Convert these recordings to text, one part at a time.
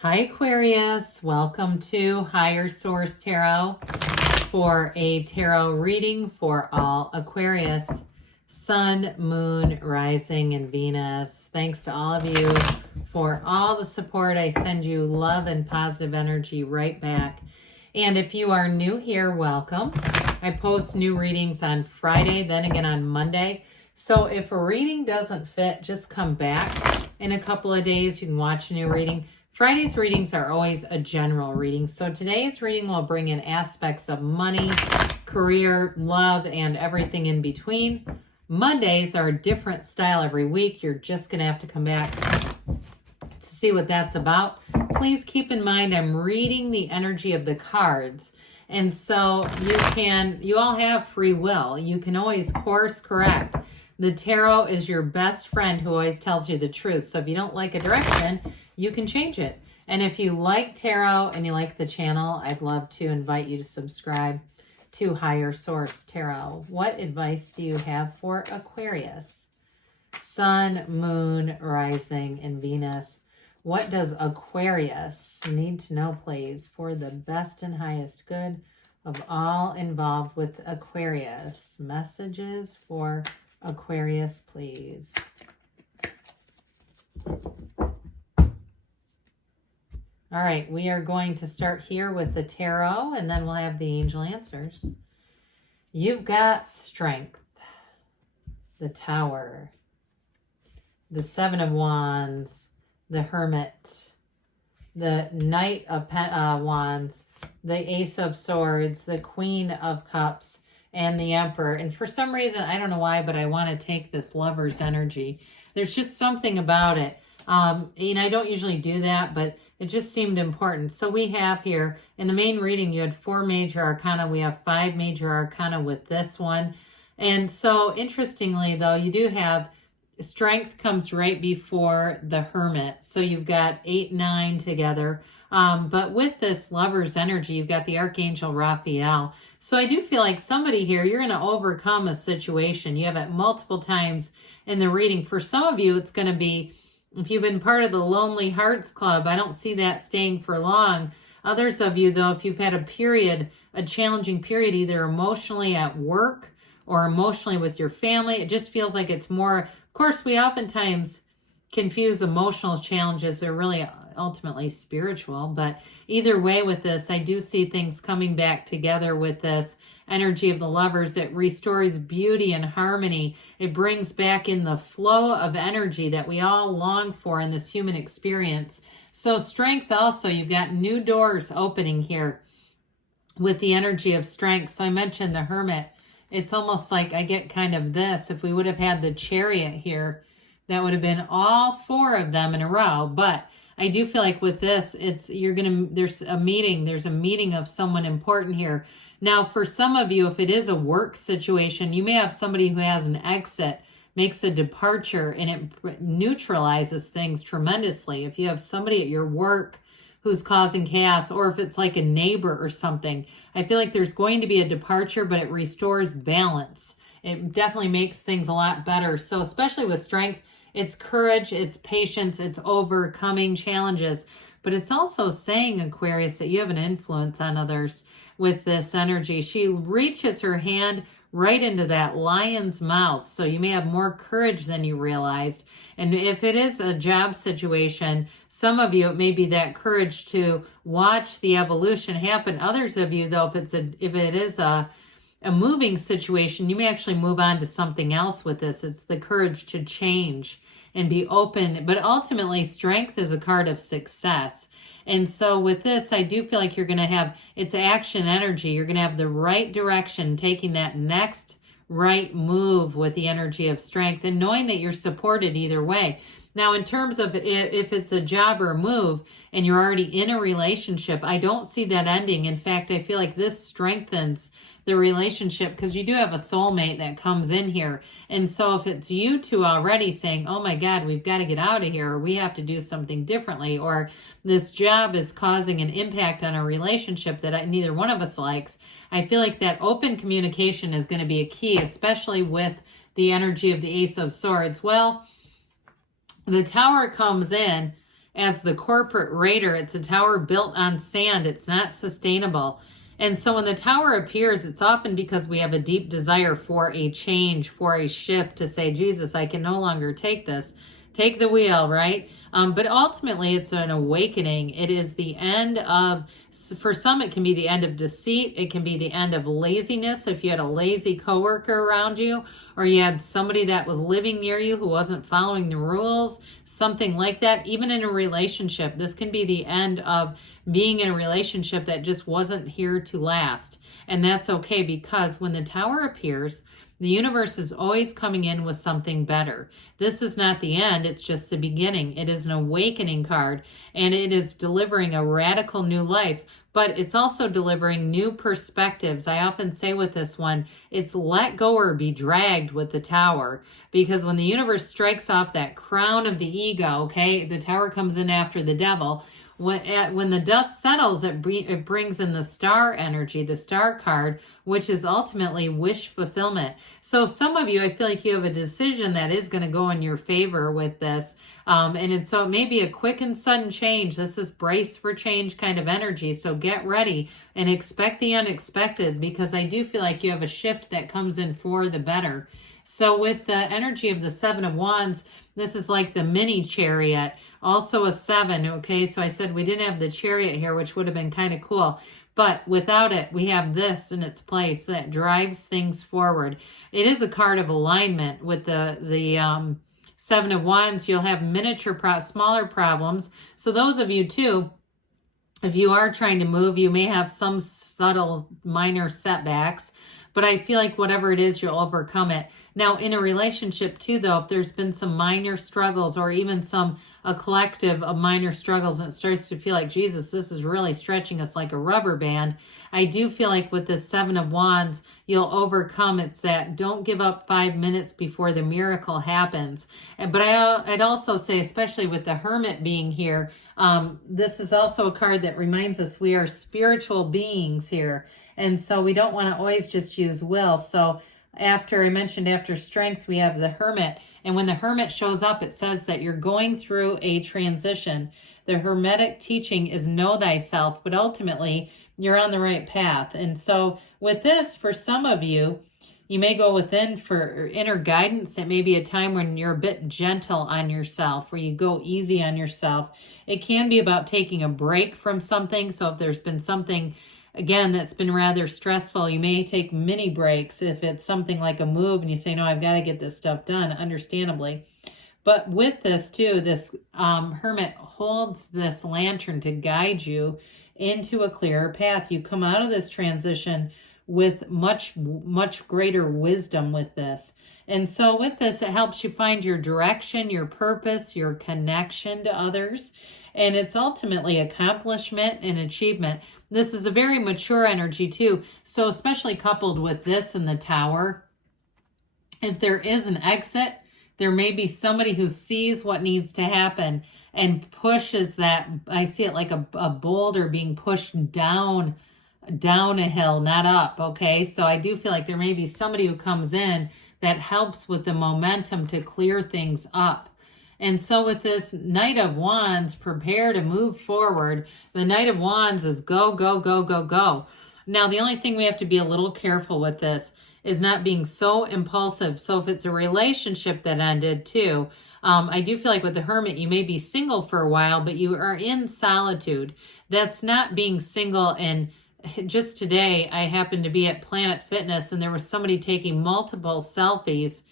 Hi Aquarius, welcome to Higher Source Tarot for a tarot reading for all Aquarius, Sun, Moon, Rising, and Venus. Thanks to all of you for all the support. I send you love and positive energy right back. And if you are new here, welcome. I post new readings on Friday, then again on Monday. So if a reading doesn't fit, just come back in a couple of days. You can watch a new reading. Friday's readings are always a general reading. So today's reading will bring in aspects of money, career, love, and everything in between. Mondays are a different style every week. You're just going to have to come back to see what that's about. Please keep in mind I'm reading the energy of the cards. And so you all have free will. You can always course correct. The tarot is your best friend who always tells you the truth. So if you don't like a direction, you can change it. And if you like tarot and you like the channel, I'd love to invite you to subscribe to Higher Source Tarot. What advice do you have for Aquarius? Sun, Moon, Rising, and Venus. What does Aquarius need to know, please, for the best and highest good of all involved with Aquarius? Messages for Aquarius, please. All right, we are going to start here with the tarot, and then we'll have the angel answers. You've got Strength, the Tower, the Seven of Wands, the Hermit, the Knight of Wands, the Ace of Swords, the Queen of Cups, and the Emperor. And for some reason, I don't know why, but I want to take this Lover's energy. There's just something about it. And I don't usually do that, but it just seemed important. So we have here, in the main reading, you had 4 major arcana. We have 5 major arcana with this one. And so, interestingly, though, you do have Strength comes right before the Hermit. So you've got 8, 9 together. But with this Lover's energy, you've got the Archangel Raphael. So I do feel like somebody here, you're going to overcome a situation. You have it multiple times in the reading. For some of you, it's going to be, if you've been part of the Lonely Hearts Club, I don't see that staying for long. Others of you, though, if you've had a challenging period, either emotionally at work or emotionally with your family, it just feels like it's more. Of course, we oftentimes confuse emotional challenges. They're really ultimately spiritual. But either way with this, I do see things coming back together with this energy of the Lovers. It restores beauty and harmony. It brings back in the flow of energy that we all long for in this human experience. So Strength also, you've got new doors opening here with the energy of Strength. So I mentioned the Hermit. It's almost like I get kind of this. If we would have had the Chariot here, that would have been all 4 of them in a row. But I do feel like with this, there's a meeting of someone important here. Now, for some of you, if it is a work situation, you may have somebody who has an exit, makes a departure, and it neutralizes things tremendously. If you have somebody at your work who's causing chaos, or if it's like a neighbor or something, I feel like there's going to be a departure, but it restores balance. It definitely makes things a lot better. So especially with Strength, it's courage, it's patience, it's overcoming challenges. But it's also saying, Aquarius, that you have an influence on others with this energy. She reaches her hand right into that lion's mouth. So you may have more courage than you realized. And if it is a job situation, some of you, it may be that courage to watch the evolution happen. Others of you, though, if it is a moving situation, you may actually move on to something else with this. It's the courage to change and be open. But ultimately, Strength is a card of success. And so with this, I do feel like you're going to have, it's action energy. You're going to have the right direction, taking that next right move with the energy of Strength and knowing that you're supported either way. Now, in terms of if it's a job or a move and you're already in a relationship, I don't see that ending. In fact, I feel like this strengthens the relationship because you do have a soulmate that comes in here. And so if it's you two already saying, oh my God, we've got to get out of here, or we have to do something differently, or this job is causing an impact on our relationship that neither one of us likes, I feel like that open communication is going to be a key, especially with the energy of the Ace of Swords. Well, the Tower comes in as the corporate raider. It's a tower built on sand. It's not sustainable. And so when the tower appears, it's often because we have a deep desire for a change, for a shift, to say, Jesus, I can no longer take this. Take the wheel, right? But ultimately, it's an awakening. It is the end of, for some, it can be the end of deceit. It can be the end of laziness. If you had a lazy coworker around you, or you had somebody that was living near you who wasn't following the rules, something like that. Even in a relationship, this can be the end of being in a relationship that just wasn't here to last. And that's okay, because when the tower appears, the universe is always coming in with something better. This is not the end, it's just the beginning. It is an awakening card, and it is delivering a radical new life, but it's also delivering new perspectives. I often say with this one, it's let go or be dragged with the tower, because when the universe strikes off that crown of the ego, okay, the tower comes in after the devil. When the dust settles, it brings in the star energy, the star card, which is ultimately wish fulfillment. So some of you, I feel like you have a decision that is going to go in your favor with this. So it may be a quick and sudden change. This is brace for change kind of energy. So get ready and expect the unexpected, because I do feel like you have a shift that comes in for the better. So with the energy of the Seven of Wands, this is like the mini chariot, also a 7, okay? So I said we didn't have the chariot here, which would have been kind of cool. But without it, we have this in its place that drives things forward. It is a card of alignment. With the Seven of Wands, you'll have smaller problems. So those of you too, if you are trying to move, you may have some subtle minor setbacks, but I feel like whatever it is, you'll overcome it. Now, in a relationship too, though, if there's been some minor struggles, or even a collective of minor struggles, and it starts to feel like, Jesus, this is really stretching us like a rubber band, I do feel like with this Seven of Wands, you'll overcome. It's that don't give up 5 minutes before the miracle happens. But I'd also say, especially with the Hermit being here, this is also a card that reminds us we are spiritual beings here. And so we don't want to always just use will. So I mentioned after strength, we have the Hermit. And when the Hermit shows up, it says that you're going through a transition. The Hermetic teaching is know thyself, but ultimately you're on the right path. And so with this, for some of you, you may go within for inner guidance. It may be a time when you're a bit gentle on yourself, where you go easy on yourself. It can be about taking a break from something. So if there's been something, again, that's been rather stressful, you may take mini breaks. If it's something like a move and you say, no, I've got to get this stuff done, understandably. But with this too, this Hermit holds this lantern to guide you into a clearer path. You come out of this transition with much, much greater wisdom with this. And so with this, it helps you find your direction, your purpose, your connection to others. And it's ultimately accomplishment and achievement. This is a very mature energy too. So especially coupled with this in the Tower, if there is an exit, there may be somebody who sees what needs to happen and pushes that. I see it like a boulder being pushed down a hill, not up, okay? So I do feel like there may be somebody who comes in that helps with the momentum to clear things up. And so with this Knight of Wands, prepare to move forward. The Knight of Wands is go, go, go, go, go. Now, the only thing we have to be a little careful with this is not being so impulsive. So if it's a relationship that ended too, I do feel like with the Hermit, you may be single for a while, but you are in solitude. That's not being single. And just today, I happened to be at Planet Fitness, and there was somebody taking multiple selfies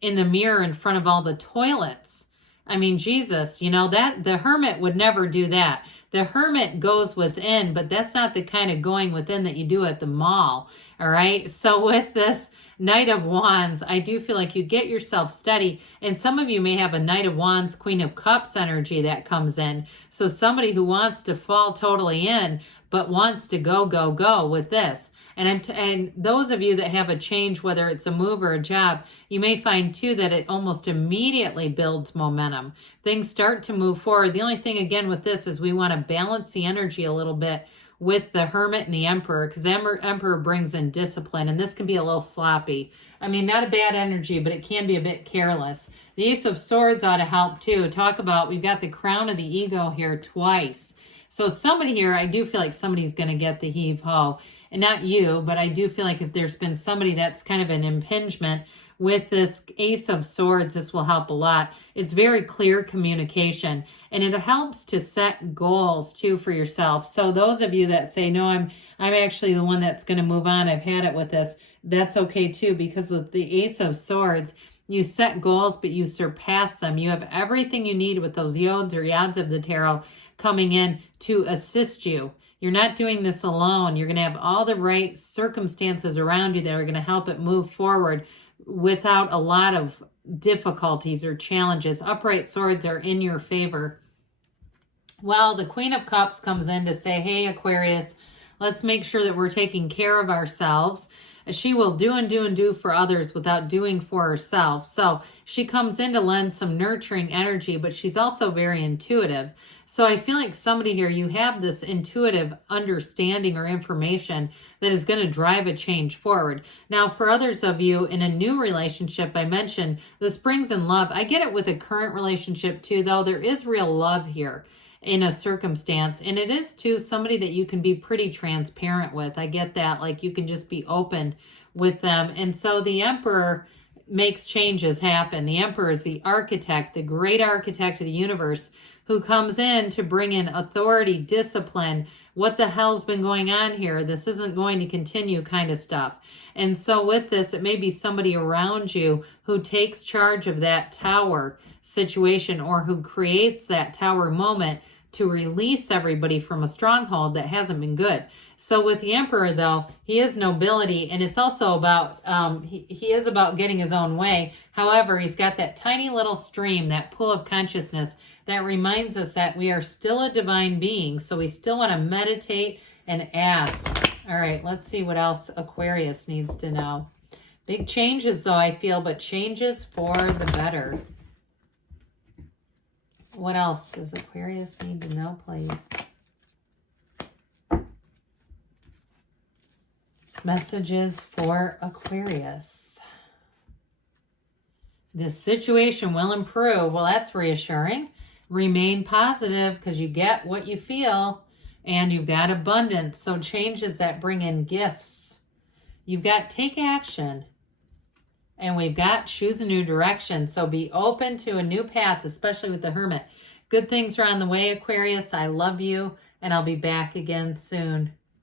in the mirror in front of all the toilets. I mean, Jesus, you know, that the Hermit would never do that. The Hermit goes within, but that's not the kind of going within that you do at the mall. All right. So with this Knight of Wands, I do feel like you get yourself steady. And some of you may have a Knight of Wands, Queen of Cups energy that comes in. So somebody who wants to fall totally in, but wants to go, go, go with this. And those of you that have a change, whether it's a move or a job, you may find too that it almost immediately builds momentum. Things start to move forward. The only thing again with this is we want to balance the energy a little bit with the Hermit and the Emperor, because the Emperor brings in discipline, and this can be a little sloppy. I mean, not a bad energy, but it can be a bit careless. The Ace of Swords ought to help too. Talk about, we've got the crown of the ego here twice. So somebody here, I do feel like somebody's going to get the heave-ho. And not you, but I do feel like if there's been somebody that's kind of an impingement with this Ace of Swords, this will help a lot. It's very clear communication, and it helps to set goals too for yourself. So those of you that say, no, I'm actually the one that's going to move on, I've had it with this, that's okay too, because with the Ace of Swords, you set goals, but you surpass them. You have everything you need with those yods or yads of the tarot coming in to assist you. You're not doing this alone. You're going to have all the right circumstances around you that are going to help it move forward without a lot of difficulties or challenges. Upright swords are in your favor. Well, the Queen of Cups comes in to say, hey, Aquarius, let's make sure that we're taking care of ourselves. She will do and do and do for others without doing for herself. So she comes in to lend some nurturing energy, but she's also very intuitive. So I feel like somebody here, you have this intuitive understanding or information that is going to drive a change forward. Now, for others of you in a new relationship, I mentioned this brings in love. I get it with a current relationship too, though. There is real love here in a circumstance, and it is too somebody that you can be pretty transparent with. I get that, like you can just be open with them. And so the Emperor makes changes happen. The Emperor is the architect, the great architect of the universe, who comes in to bring in authority, discipline. What the hell's been going on here? This isn't going to continue kind of stuff. And so with this, it may be somebody around you who takes charge of that tower situation, or who creates that tower moment to release everybody from a stronghold that hasn't been good. So with the Emperor, though, he is nobility, and it's also about, he is about getting his own way. However, he's got that tiny little stream, that pool of consciousness that reminds us that we are still a divine being. So we still want to meditate and ask. All right, let's see what else Aquarius needs to know. Big changes, though, I feel, but changes for the better. What else does Aquarius need to know, please? Messages for Aquarius. This situation will improve. Well, that's reassuring. Remain positive, because you get what you feel, and you've got abundance. So changes that bring in gifts. You've got take action. And we've got choose a new direction. So be open to a new path, especially with the Hermit. Good things are on the way, Aquarius. I love you, and I'll be back again soon.